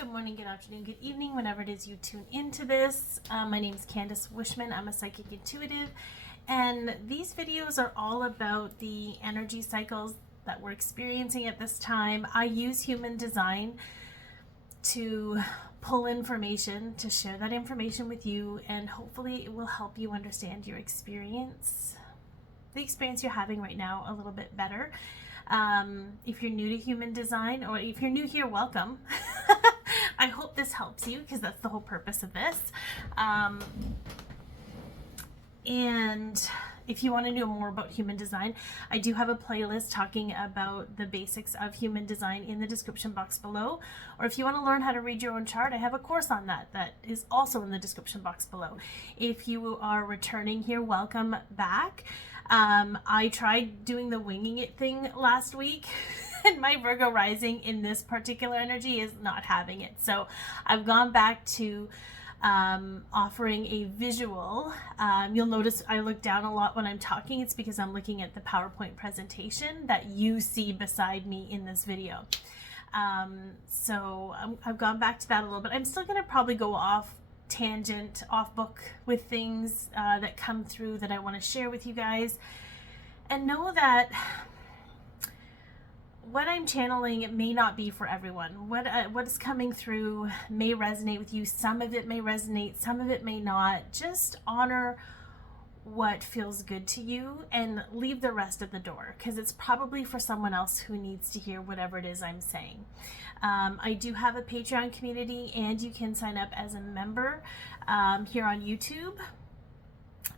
good morning, good afternoon, good evening, whenever it is you tune into this. My name is Candace Wishman. I'm a psychic intuitive, and these videos are all about the energy cycles that we're experiencing at this time. I use human design to pull information, to share that information with you, and hopefully it will help you understand your experience, the experience you're having right now, a little bit better. If you're new to human design, or if you're new here, welcome. I hope this helps you, because that's the whole purpose of this. And if you want to know more about human design, I do have a playlist talking about the basics of human design in the description box below. Or if you want to learn how to read your own chart, I have a course on that is also in the description box below. If you are returning here, welcome back. I tried doing the winging it thing last week and my Virgo rising in this particular energy is not having it. So I've gone back to offering a visual. You'll notice I look down a lot when I'm talking. It's because I'm looking at the PowerPoint presentation that you see beside me in this video. So I've gone back to that a little bit. I'm still going to probably go off tangent, off book with things that come through that I want to share with you guys, and know that what I'm channeling, it may not be for everyone. What is coming through may resonate with you. Some of it may resonate, some of it may not. Just honor what feels good to you and leave the rest at the door, because it's probably for someone else who needs to hear whatever it is I'm saying. I do have a Patreon community, and you can sign up as a member here on YouTube.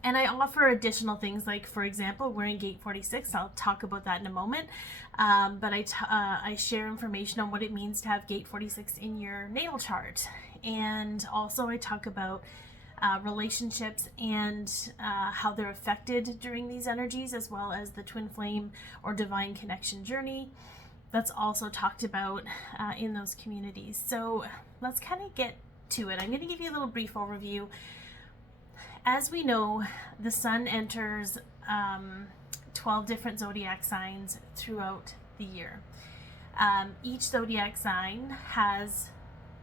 And I offer additional things, like, for example, we're in Gate 46. I'll talk about that in a moment. But I share information on what it means to have Gate 46 in your natal chart. And also I talk about relationships and how they're affected during these energies, as well as the twin flame or divine connection journey. That's also talked about in those communities. So let's kind of get to it. I'm going to give you a little brief overview. As we know, the sun enters 12 different zodiac signs throughout the year. Each zodiac sign has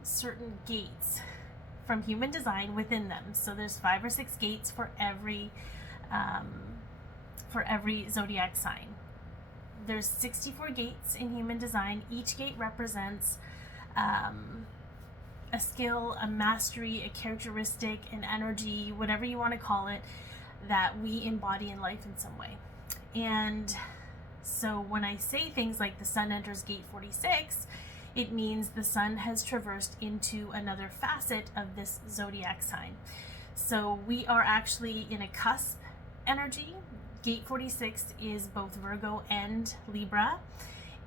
certain gates from human design within them. So there's 5 or 6 gates for every zodiac sign. There's 64 gates in human design. Each gate represents a skill, a mastery, a characteristic, an energy, whatever you want to call it, that we embody in life in some way. And so when I say things like the sun enters gate 46, it means the sun has traversed into another facet of this zodiac sign. So we are actually in a cusp energy. Gate 46 is both Virgo and Libra.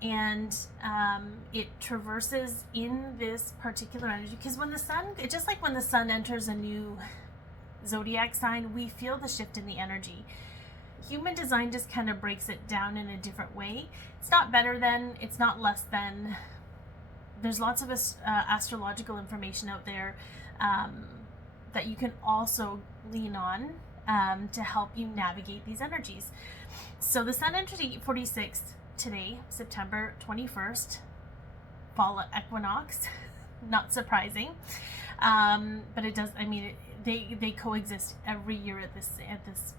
And it traverses in this particular energy, because when the sun, just like when the sun enters a new zodiac sign, we feel the shift in the energy. Human design just kind of breaks it down in a different way. It's not better than, it's not less than. There's lots of astrological information out there that you can also lean on to help you navigate these energies. So the sun enters 46 today, September 21st, fall equinox. Not surprising, but it does. I mean, they coexist every year at this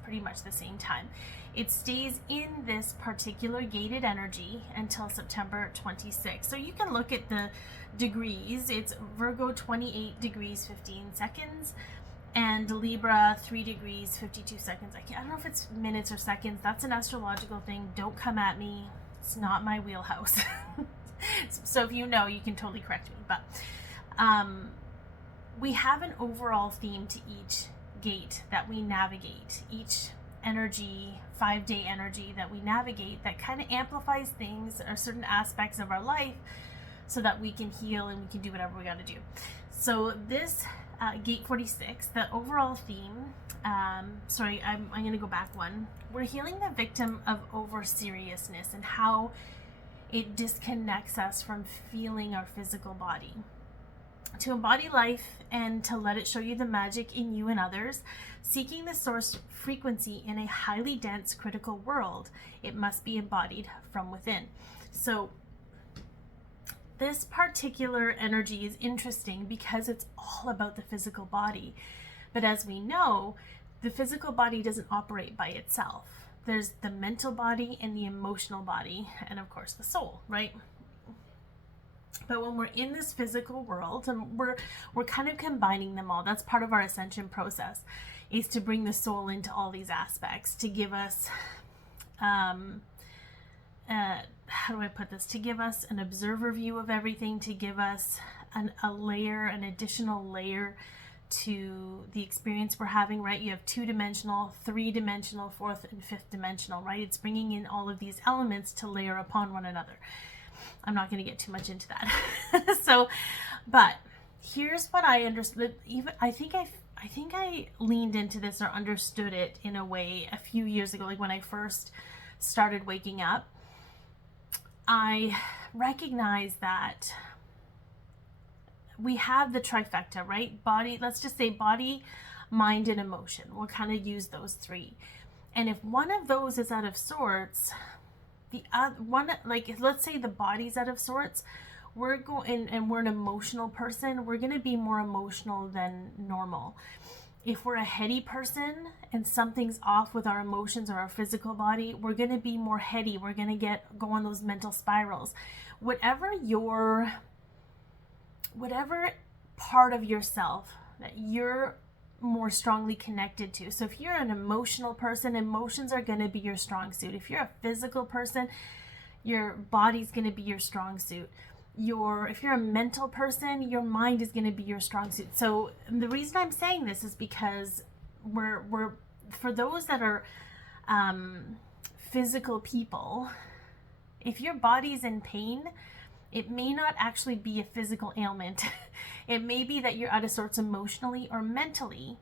pretty much the same time. It stays in this particular gated energy until September 26th. So you can look at the degrees. It's Virgo 28 degrees 15 seconds. And Libra 3 degrees 52 seconds. I don't know if it's minutes or seconds. That's an astrological thing. Don't come at me. It's not my wheelhouse. So if you know, you can totally correct me. But we have an overall theme to each gate that we navigate. Each energy, 5-day energy that we navigate, that kind of amplifies things or certain aspects of our life, so that we can heal and we can do whatever we got to do. So this gate 46, the overall theme, I'm going to go back one. We're healing the victim of over seriousness and how it disconnects us from feeling our physical body. To embody life and to let it show you the magic in you and others, seeking the source frequency in a highly dense critical world, it must be embodied from within. So this particular energy is interesting because it's all about the physical body. But as we know, the physical body doesn't operate by itself. There's the mental body and the emotional body, and of course the soul, right? But when we're in this physical world, and we're kind of combining them all. That's part of our ascension process, is to bring the soul into all these aspects, to give us how do I put this? To give us an observer view of everything, to give us an additional layer to the experience we're having, right? You have 2-dimensional, 3-dimensional, 4th and 5th dimensional, right? It's bringing in all of these elements to layer upon one another. I'm not going to get too much into that. But here's what I understood. I think I leaned into this or understood it in a way a few years ago, like when I first started waking up. I recognized that we have the trifecta, right? Body, let's just say body, mind, and emotion. We'll kind of use those 3. And if one of those is out of sorts, the other one, like let's say the body's out of sorts, we're going, and we're an emotional person, we're going to be more emotional than normal. If we're a heady person and something's off with our emotions or our physical body, we're going to be more heady. We're going to go on those mental spirals. Whatever part of yourself that you're more strongly connected to. So if you're an emotional person, emotions are going to be your strong suit. If you're a physical person, your body's going to be your strong suit. If you're a mental person, your mind is going to be your strong suit. So the reason I'm saying this is because we're for those that are physical people, if your body's in pain, it may not actually be a physical ailment. It may be that you're out of sorts emotionally or mentally,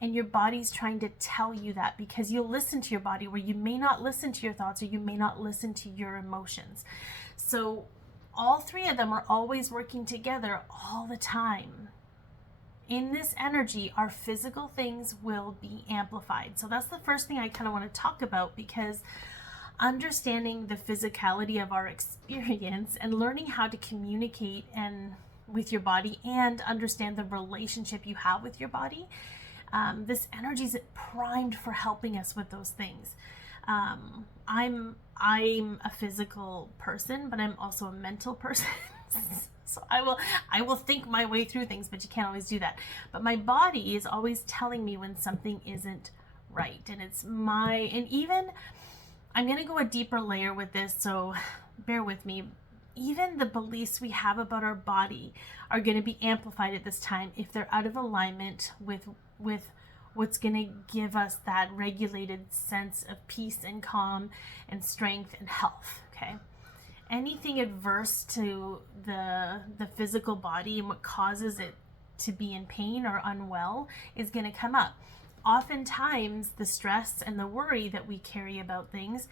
and your body's trying to tell you that, because you'll listen to your body where you may not listen to your thoughts, or you may not listen to your emotions. So all 3 of them are always working together all the time. In this energy, our physical things will be amplified. So that's the first thing I kind of want to talk about, because understanding the physicality of our experience and learning how to communicate with your body and understand the relationship you have with your body, this energy is primed for helping us with those things. I'm a physical person, but I'm also a mental person. So I will think my way through things, but you can't always do that. But my body is always telling me when something isn't right. And even I'm going to go a deeper layer with this, so bear with me. Even the beliefs we have about our body are going to be amplified at this time if they're out of alignment with what's going to give us that regulated sense of peace and calm and strength and health, okay? Anything adverse to the physical body and what causes it to be in pain or unwell is going to come up. Oftentimes, the stress and the worry that we carry about things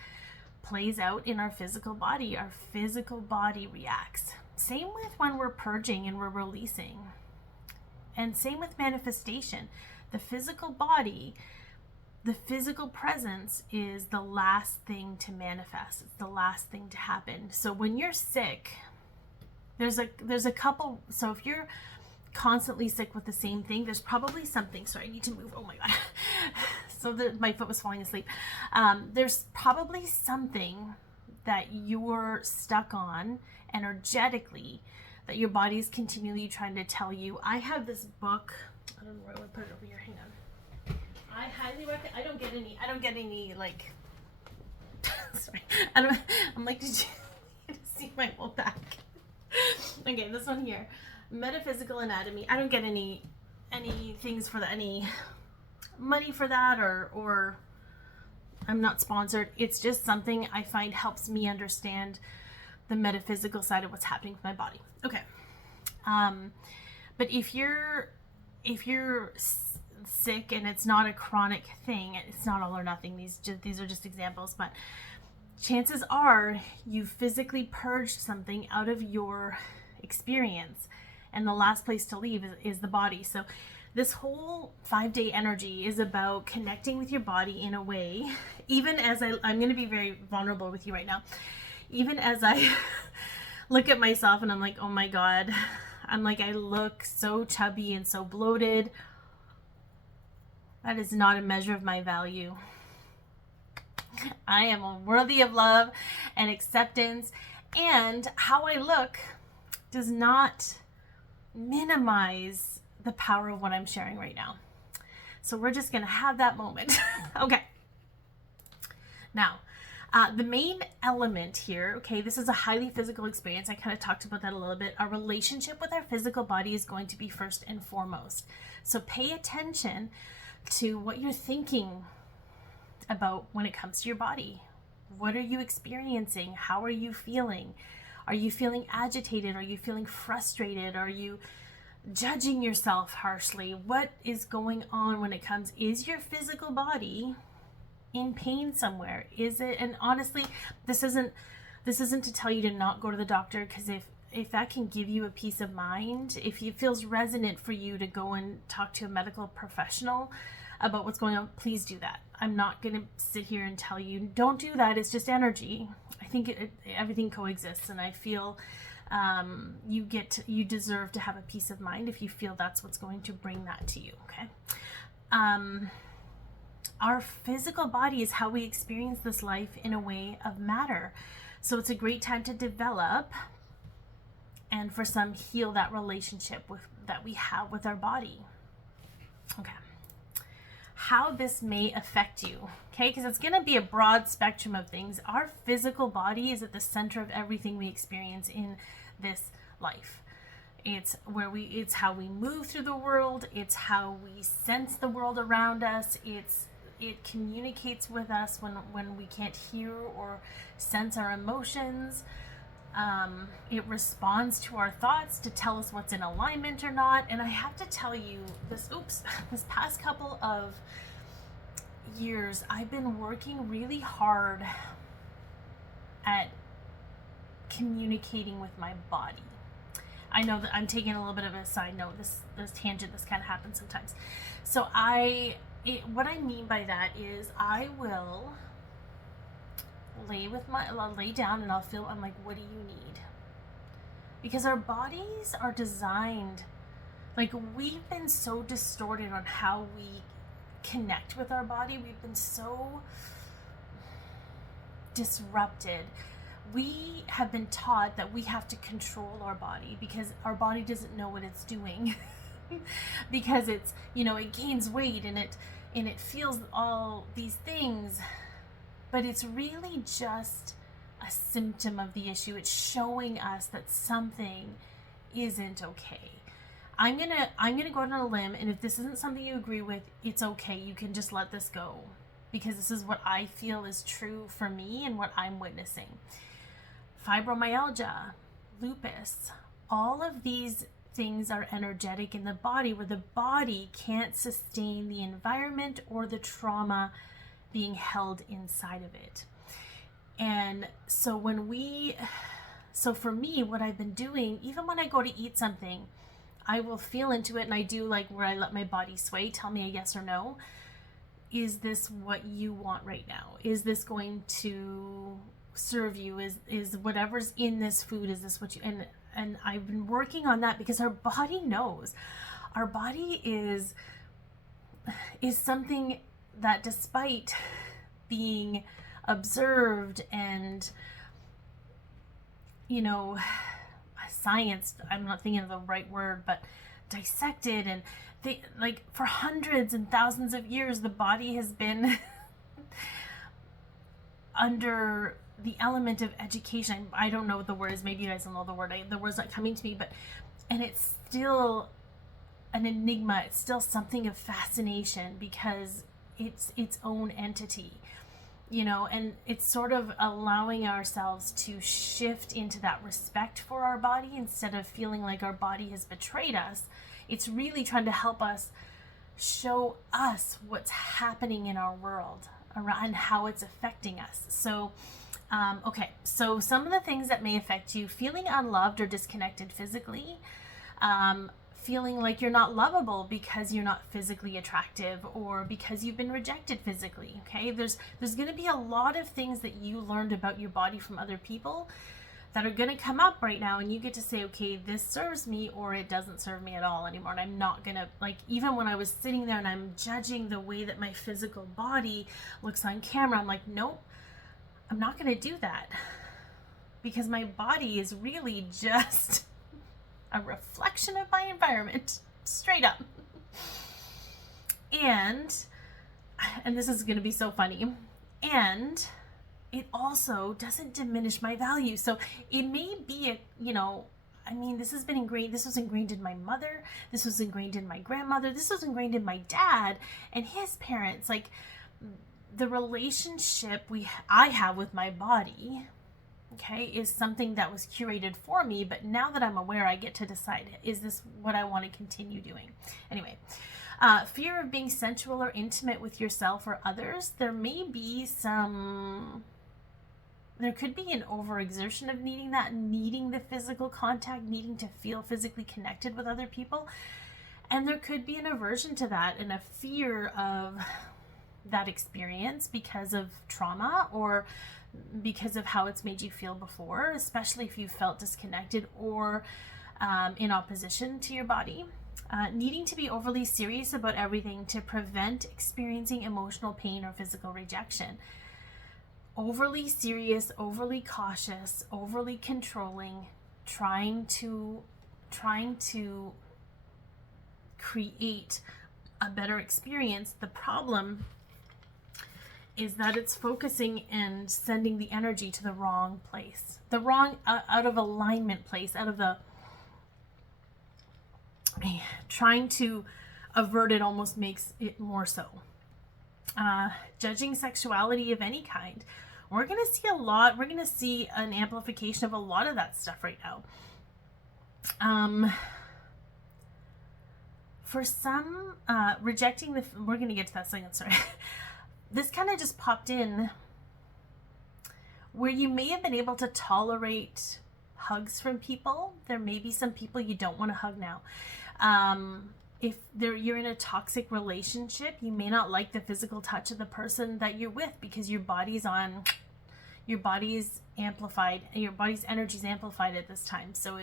plays out in our physical body. Our physical body reacts. Same with when we're purging and we're releasing. And same with manifestation. The physical body, the physical presence is the last thing to manifest. It's the last thing to happen. So when you're sick, there's a couple. So if you're constantly sick with the same thing, there's probably something. Sorry, I need to move. Oh my God. So my foot was falling asleep. There's probably something that you're stuck on energetically that your body's continually trying to tell you. I have this book. I don't know where I would put it over here. Hang on. I highly recommend. I don't get any like. Sorry. I'm like, did you see my whole back? Okay, this one here. Metaphysical anatomy. I don't get any things for that, any money for that, or I'm not sponsored. It's just something I find helps me understand the metaphysical side of what's happening with my body. Okay. But if you're sick and it's not a chronic thing, it's not all or nothing. These are just examples, but chances are you physically purged something out of your experience, and the last place to leave is the body. So this whole 5-day energy is about connecting with your body in a way, even as I'm going to be very vulnerable with you right now, even as I look at myself and I'm like, oh my God, I'm like, I look so chubby and so bloated. That is not a measure of my value. I am worthy of love and acceptance, and how I look does not minimize the power of what I'm sharing right now. So we're just going to have that moment. Okay. Now, the main element here, okay, this is a highly physical experience. I kind of talked about that a little bit. Our relationship with our physical body is going to be first and foremost. So pay attention to what you're thinking about when it comes to your body. What are you experiencing? How are you feeling? Are you feeling agitated? Are you feeling frustrated? Are you judging yourself harshly? What is going on when it comes? Is your physical body in pain somewhere? Is it? And honestly, this isn't to tell you to not go to the doctor, because if that can give you a peace of mind, if it feels resonant for you to go and talk to a medical professional about what's going on, please do that. I'm not going to sit here and tell you don't do that. It's just energy. I think everything coexists, and I feel you deserve to have a peace of mind if you feel that's what's going to bring that to you. Okay. Our physical body is how we experience this life in a way of matter. So it's a great time to develop, and for some, heal that relationship that we have with our body. Okay. How this may affect you, okay? Because it's going to be a broad spectrum of things. Our physical body is at the center of everything we experience in this life. It's how we move through the world. It's how we sense the world around us. It communicates with us when we can't hear or sense our emotions. It responds to our thoughts to tell us what's in alignment or not. And I have to tell you, this past couple of years, I've been working really hard at communicating with my body. I know that I'm taking a little bit of a side note, this tangent, this kind of happens sometimes. So what I mean by that is I will lay down and I'm like, what do you need? Because our bodies are designed, like, we've been so distorted on how we connect with our body. We've been so disrupted. We have been taught that we have to control our body because our body doesn't know what it's doing. Because it's, it gains weight and it feels all these things. But it's really just a symptom of the issue. It's showing us that something isn't okay. I'm gonna go on a limb, and if this isn't something you agree with, it's okay. You can just let this go, because this is what I feel is true for me and what I'm witnessing. Fibromyalgia, lupus, all of these things are energetic in the body, where the body can't sustain the environment or the trauma being held inside of it. And so for me, what I've been doing, even when I go to eat something, I will feel into it, and I do like where I let my body sway, tell me a yes or no. Is this what you want right now? Is this going to serve you? Is whatever's in this food, is this what you, and I've been working on that, because our body knows. Our body is something that, despite being observed and, science, I'm not thinking of the right word, but dissected, and for hundreds and thousands of years, the body has been under the element of education. I don't know what the word is. Maybe you guys don't know the word. The word's not coming to me, and it's still an enigma. It's still something of fascination, because it's its own entity, and it's sort of allowing ourselves to shift into that respect for our body instead of feeling like our body has betrayed us. It's really trying to help us, show us what's happening in our world around and how it's affecting us. So, so some of the things that may affect you: feeling unloved or disconnected physically, feeling like you're not lovable because you're not physically attractive, or because you've been rejected physically. Okay, there's going to be a lot of things that you learned about your body from other people that are going to come up right now, and you get to say, okay, this serves me or it doesn't serve me at all anymore. And I'm not going to, like, even when I was sitting there and I'm judging the way that my physical body looks on camera, I'm like, nope, I'm not going to do that, because my body is really just a reflection of my environment, straight up. And this is going to be so funny, and it also doesn't diminish my value. So it may be this has been ingrained. This was ingrained in my mother. This was ingrained in my grandmother. This was ingrained in my dad and his parents. Like, the relationship I have with my body, okay, is something that was curated for me. But now that I'm aware, I get to decide, is this what I want to continue doing? Anyway, fear of being sensual or intimate with yourself or others. There could be an overexertion of needing the physical contact, needing to feel physically connected with other people. And there could be an aversion to that and a fear of that experience because of trauma or because of how it's made you feel before, especially if you felt disconnected or in opposition to your body. Needing to be overly serious about everything to prevent experiencing emotional pain or physical rejection. Overly serious, overly cautious, overly controlling, trying to create a better experience. The problem is that it's focusing and sending the energy to the wrong place, the wrong, out of alignment place, out of the, trying to avert it almost makes it more so. Judging sexuality of any kind. We're going to see an amplification of a lot of that stuff right now. For some, rejecting we're going to get to that second, sorry. This kind of just popped in where you may have been able to tolerate hugs from people. There may be some people you don't want to hug now. If you're in a toxic relationship, you may not like the physical touch of the person that you're with because your body's amplified, your body's energy is amplified at this time. So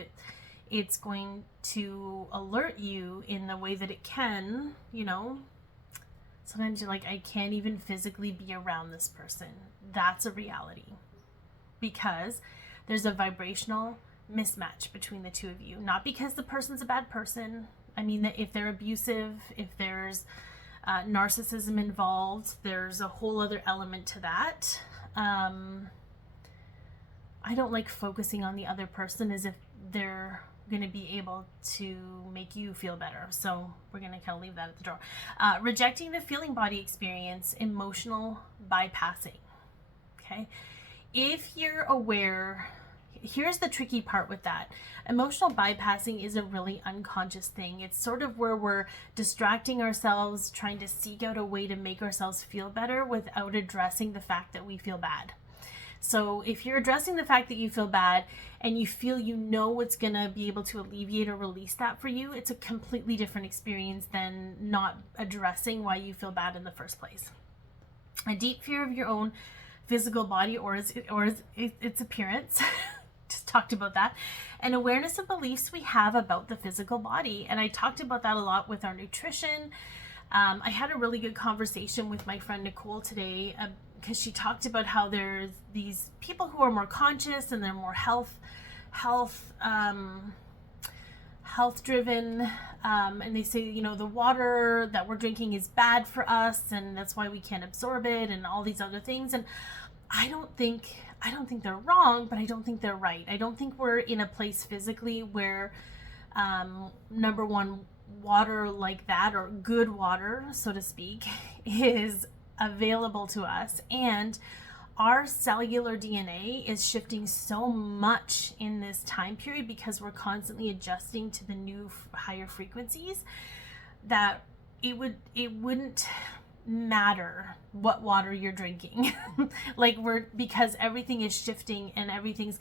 it's going to alert you in the way that it can, sometimes you're like, I can't even physically be around this person. That's a reality, because there's a vibrational mismatch between the two of you. Not because the person's a bad person. I mean, that if they're abusive, if there's narcissism involved, there's a whole other element to that. I don't like focusing on the other person as if they're going to be able to make you feel better. So we're going to kind of leave that at the door. Rejecting the feeling body experience, emotional bypassing. Okay. If you're aware, here's the tricky part with that. Emotional bypassing is a really unconscious thing. It's sort of where we're distracting ourselves, trying to seek out a way to make ourselves feel better without addressing the fact that we feel bad. So if you're addressing the fact that you feel bad and you feel what's going to be able to alleviate or release that for you, it's a completely different experience than not addressing why you feel bad in the first place. A deep fear of your own physical body or its appearance. Just talked about that. And awareness of beliefs we have about the physical body. And I talked about that a lot with our nutrition. I had a really good conversation with my friend Nicole today because she talked about how there's these people who are more conscious and they're more health driven, and they say, the water that we're drinking is bad for us and that's why we can't absorb it and all these other things. And I don't think they're wrong, but I don't think they're right. I don't think we're in a place physically where number one, water like that, or good water, so to speak, is available to us. And our cellular DNA is shifting so much in this time period because we're constantly adjusting to the new higher frequencies that it wouldn't matter what water you're drinking. Because everything is shifting and everything's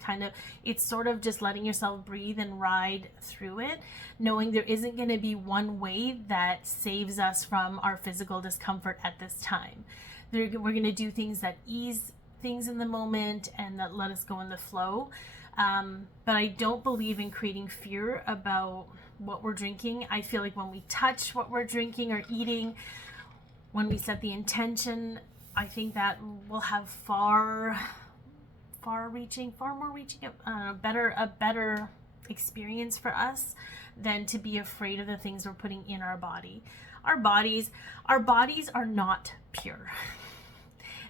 it's sort of just letting yourself breathe and ride through it, knowing there isn't going to be one way that saves us from our physical discomfort at this time. We're going to do things that ease things in the moment and that let us go in the flow. But I don't believe in creating fear about what we're drinking. I feel like when we touch what we're drinking or eating, when we set the intention, I think that will have far more reaching, a better experience for us than to be afraid of the things we're putting in our body. Our bodies are not pure.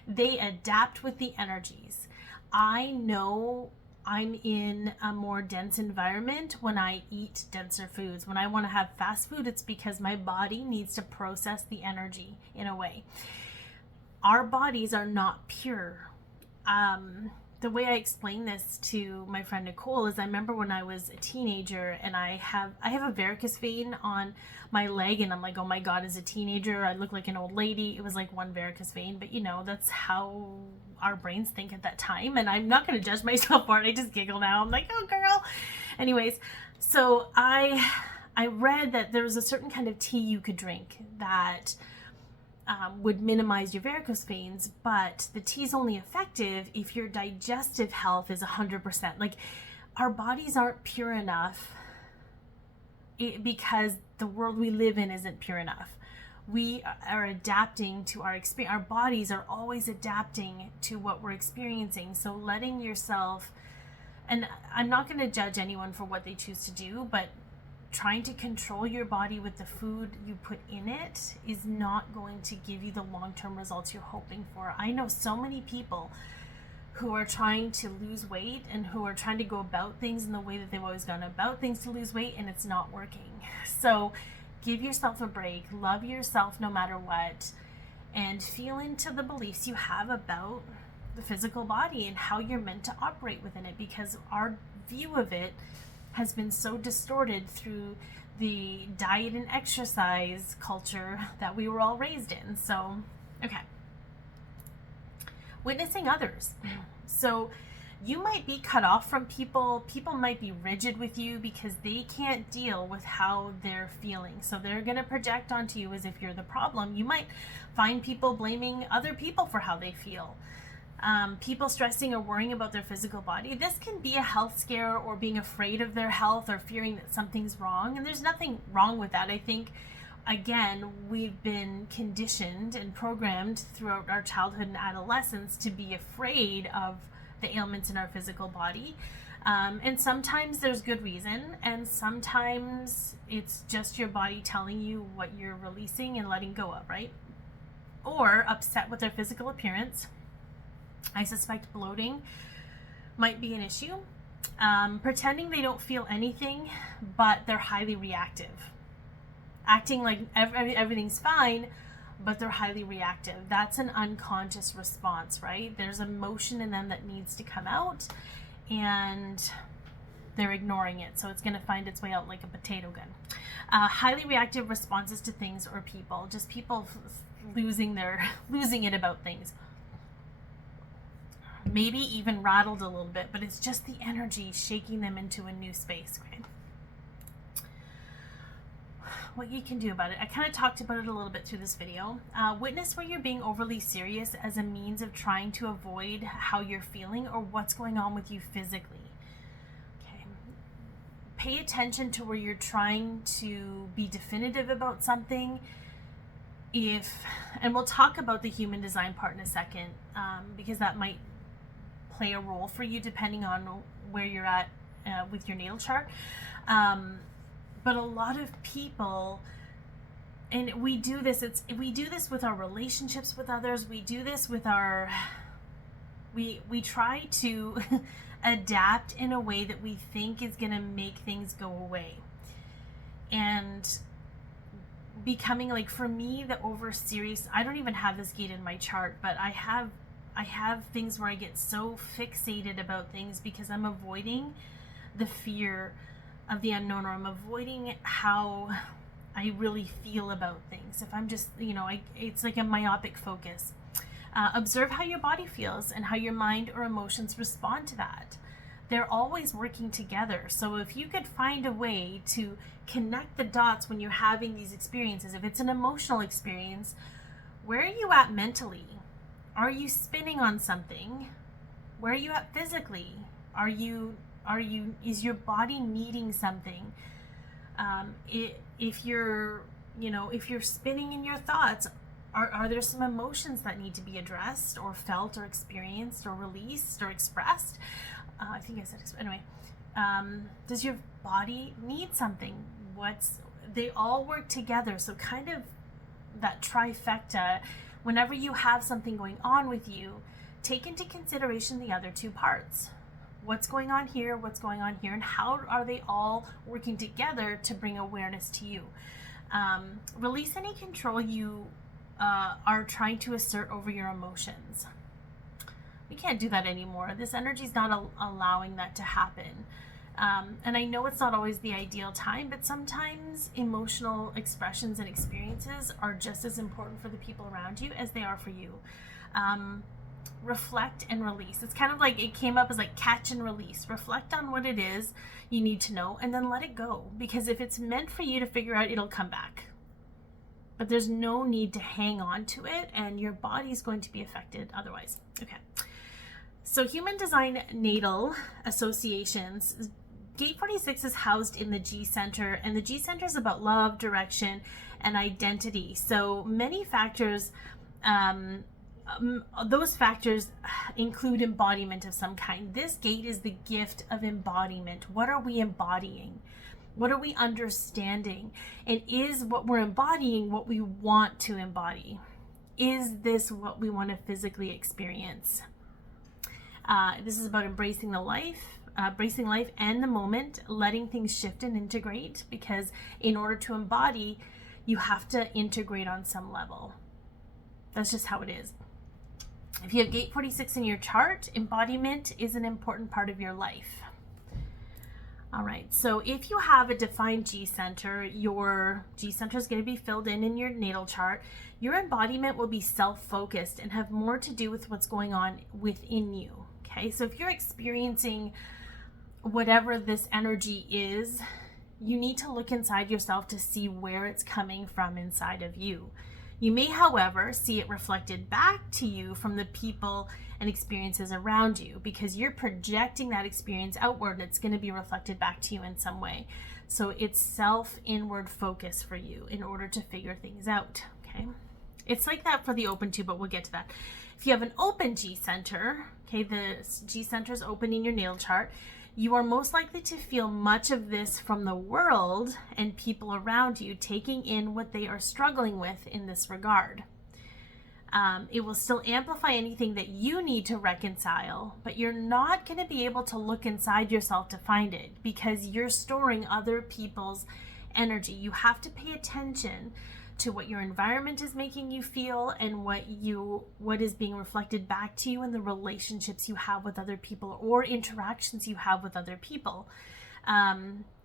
They adapt with the energies. I know I'm in a more dense environment when I eat denser foods. When I want to have fast food, it's because my body needs to process the energy in a way. Our bodies are not pure. The way I explain this to my friend Nicole is I remember when I was a teenager and I have a varicose vein on my leg, and I'm like, oh my God, as a teenager, I look like an old lady. It was like one varicose vein, but that's how our brains think at that time. And I'm not going to judge myself for it. I just giggle now. I'm like, oh girl. Anyways, so I read that there was a certain kind of tea you could drink that would minimize your varicose veins, but the tea is only effective if your digestive health is 100%. Like, our bodies aren't pure enough because the world we live in isn't pure enough. We are adapting to our experience. Our bodies are always adapting to what we're experiencing. So letting yourself, and I'm not going to judge anyone for what they choose to do, but trying to control your body with the food you put in it is not going to give you the long-term results you're hoping for. I know so many people who are trying to lose weight and who are trying to go about things in the way that they've always gone about things to lose weight, and it's not working. So give yourself a break, love yourself no matter what, and feel into the beliefs you have about the physical body and how you're meant to operate within it, because our view of it has been so distorted through the diet and exercise culture that we were all raised in. So, okay. Witnessing others. So you might be cut off from people. People might be rigid with you because they can't deal with how they're feeling. So they're going to project onto you as if you're the problem. You might find people blaming other people for how they feel. People stressing or worrying about their physical body. This can be a health scare, or being afraid of their health, or fearing that something's wrong. And there's nothing wrong with that. I think, again, we've been conditioned and programmed throughout our childhood and adolescence to be afraid of the ailments in our physical body. And sometimes there's good reason, and sometimes it's just your body telling you what you're releasing and letting go of, right? Or upset with their physical appearance. I suspect bloating might be an issue. Pretending they don't feel anything, but they're highly reactive. Acting like everything's fine, but they're highly reactive. That's an unconscious response, right? There's emotion in them that needs to come out, and they're ignoring it. So it's going to find its way out like a potato gun. Highly reactive responses to things or people. Just people losing it about things. Maybe even rattled a little bit, but it's just the energy shaking them into a new space. Okay? What you can do about it. I kind of talked about it a little bit through this video. Witness where you're being overly serious as a means of trying to avoid how you're feeling or what's going on with you physically. Okay. Pay attention to where you're trying to be definitive about something. And we'll talk about the human design part in a second, because that might play a role for you depending on where you're at with your natal chart. But a lot of people, and we do this with our relationships with others. We do this with we try to adapt in a way that we think is going to make things go away. And becoming, like, for me, the over serious, I don't even have this gate in my chart, but I have things where I get so fixated about things because I'm avoiding the fear of the unknown, or I'm avoiding how I really feel about things. If I'm just, it's like a myopic focus. Observe how your body feels and how your mind or emotions respond to that. They're always working together. So if you could find a way to connect the dots when you're having these experiences, if it's an emotional experience, where are you at mentally? Are you spinning on something? Where are you at physically? Are you is your body needing something? If you're spinning in your thoughts, are there some emotions that need to be addressed or felt or experienced or released or expressed? I think I said anyway. Does your body need something? They all work together. So kind of that trifecta, whenever you have something going on with you, take into consideration the other two parts. What's going on here, and how are they all working together to bring awareness to you? Release any control you are trying to assert over your emotions. We can't do that anymore. This energy is not allowing that to happen. And I know it's not always the ideal time, but sometimes emotional expressions and experiences are just as important for the people around you as they are for you. Reflect and release. It's kind of like, it came up as like catch and release. Reflect on what it is you need to know and then let it go. Because if it's meant for you to figure out, it'll come back. But there's no need to hang on to it, and your body's going to be affected otherwise. Okay. So Human Design Natal Associations, Gate 46 is housed in the G Center, and the G Center is about love, direction, and identity. So many factors, those factors include embodiment of some kind. This gate is the gift of embodiment. What are we embodying? What are we understanding? And is what we're embodying what we want to embody? Is this what we want to physically experience? This is about embracing life and the moment, letting things shift and integrate, because in order to embody, you have to integrate on some level. That's just how it is. If you have Gate 46 in your chart, embodiment is an important part of your life. All right, so if you have a defined G Center, your G Center is going to be filled in your natal chart. Your embodiment will be self-focused and have more to do with what's going on within you. Okay, so if you're experiencing whatever this energy is, you need to look inside yourself to see where it's coming from inside of you. You may, however, see it reflected back to you from the people and experiences around you, because you're projecting that experience outward and it's going to be reflected back to you in some way. So it's self-inward focus for you in order to figure things out. Okay, it's like that for the open too, but we'll get to that. If you have an open G Center, okay, the G Center is open in your natal chart, you are most likely to feel much of this from the world and people around you, taking in what they are struggling with in this regard. It will still amplify anything that you need to reconcile, but you're not going to be able to look inside yourself to find it because you're storing other people's energy. You have to pay attention to what your environment is making you feel and what is being reflected back to you in the relationships you have with other people or interactions you have with other people.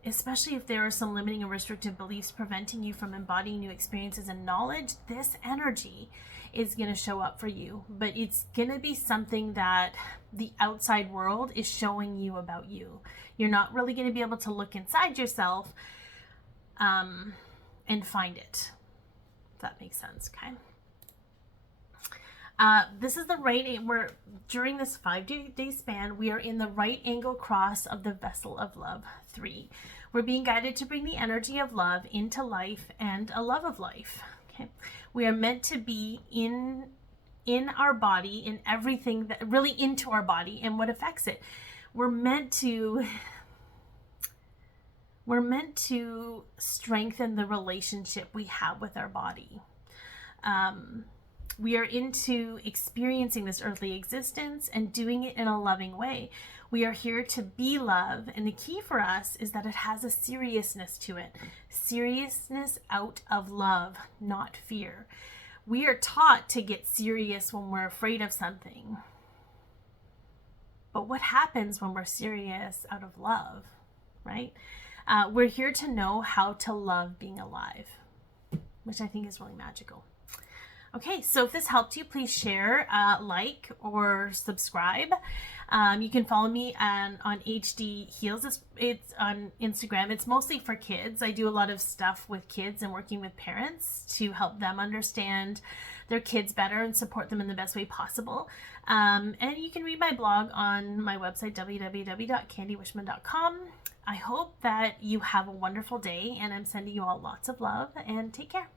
Especially if there are some limiting and restrictive beliefs preventing you from embodying new experiences and knowledge, this energy is going to show up for you, but it's going to be something that the outside world is showing you about you. You're not really going to be able to look inside yourself and find it. If that makes sense. Okay. This is the right, during this 5-day span, we are in the right angle cross of the vessel of love 3. We're being guided to bring the energy of love into life and a love of life. Okay. We are meant to be in our body, in everything that really into our body and what affects it. We're meant to strengthen the relationship we have with our body. We are into experiencing this earthly existence and doing it in a loving way. We are here to be love, and the key for us is that it has a seriousness to it. Seriousness out of love, not fear. We are taught to get serious when we're afraid of something. But what happens when we're serious out of love, right? We're here to know how to love being alive, which I think is really magical. Okay, so if this helped you, please share, like, or subscribe. You can follow me on HD Heals. It's on Instagram. It's mostly for kids. I do a lot of stuff with kids and working with parents to help them understand their kids better and support them in the best way possible. And you can read my blog on my website, www.candywishman.com. I hope that you have a wonderful day, and I'm sending you all lots of love, and take care.